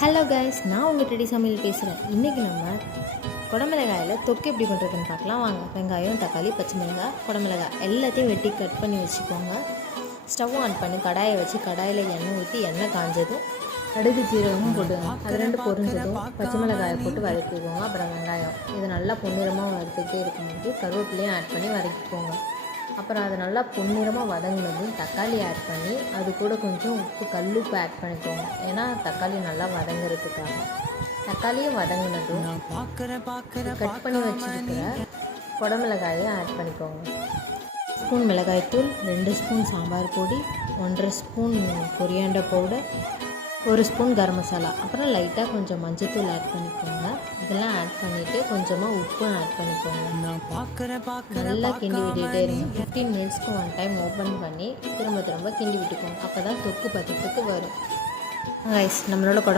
Hello guys, நான் உங்கள் teddy சமையல் பேசுகிறேன். இன்றைக்கி நம்ம குடமிளகாயில் தொக்கு எப்படி பண்ணுறதுன்னு பார்க்கலாம் வாங்க. வெங்காயம், தக்காளி, பச்சை மிளகாய், குடமிளகாய் எல்லாத்தையும் வெட்டி கட் பண்ணி வச்சுக்கோங்க. ஸ்டவ் ஆன் பண்ணி கடாயை வச்சு கடாயில் எண்ணெய் ஊற்றி எண்ணெய் காஞ்சதும் கடுகு ஜீரகமும் போட்டுக்கோங்க. அது ரெண்டு பொரிஞ்சதும் பச்சை மிளகாயை போட்டு வதக்கிக்கோங்க. அப்புறம் வெங்காயம் இது நல்லா பொன்னிறமாக வறுத்துக்கிட்டே இருக்கும்போது கருவேப்பிலையும் ஆட் பண்ணி வதக்கிக்கோங்க. அப்புறம் அது நல்லா பொன்னிறமாக வதங்கினதும் தக்காளி ஆட் பண்ணி அது கூட கொஞ்சம் உப்பு கல்லுப்பு ஆட் பண்ணிக்கோங்க. ஏன்னா தக்காளி நல்லா வதங்குறதுக்காக. தக்காளியும் வதங்கினதும் கட் பண்ணி வச்சுருக்கிற குடமிளகாயை ஆட் பண்ணிக்கோங்க. ஸ்பூன் மிளகாய்த்தூள், 2 ஸ்பூன் சாம்பார் பொடி, 1.5 spoon coriander powder, 1 spoon garam masala, அப்புறம் லைட்டாக கொஞ்சம் மஞ்சத்தூள் ஆட் பண்ணிக்கோங்க. இதெல்லாம் ஆட் பண்ணிவிட்டு கொஞ்சமாக உப்பும் ஆட் பண்ணிக்கோங்க. நல்லா கிண்டி விட்டுகிட்டே இருங்க. 15 மினிட்ஸ்க்கு ஒன் டைம் ஓப்பன் பண்ணி திரும்ப கிண்டி விட்டுக்கோங்க. அப்போ தான் தொக்கு பதத்துக்கு வரும். ரைஸ் நம்மளோட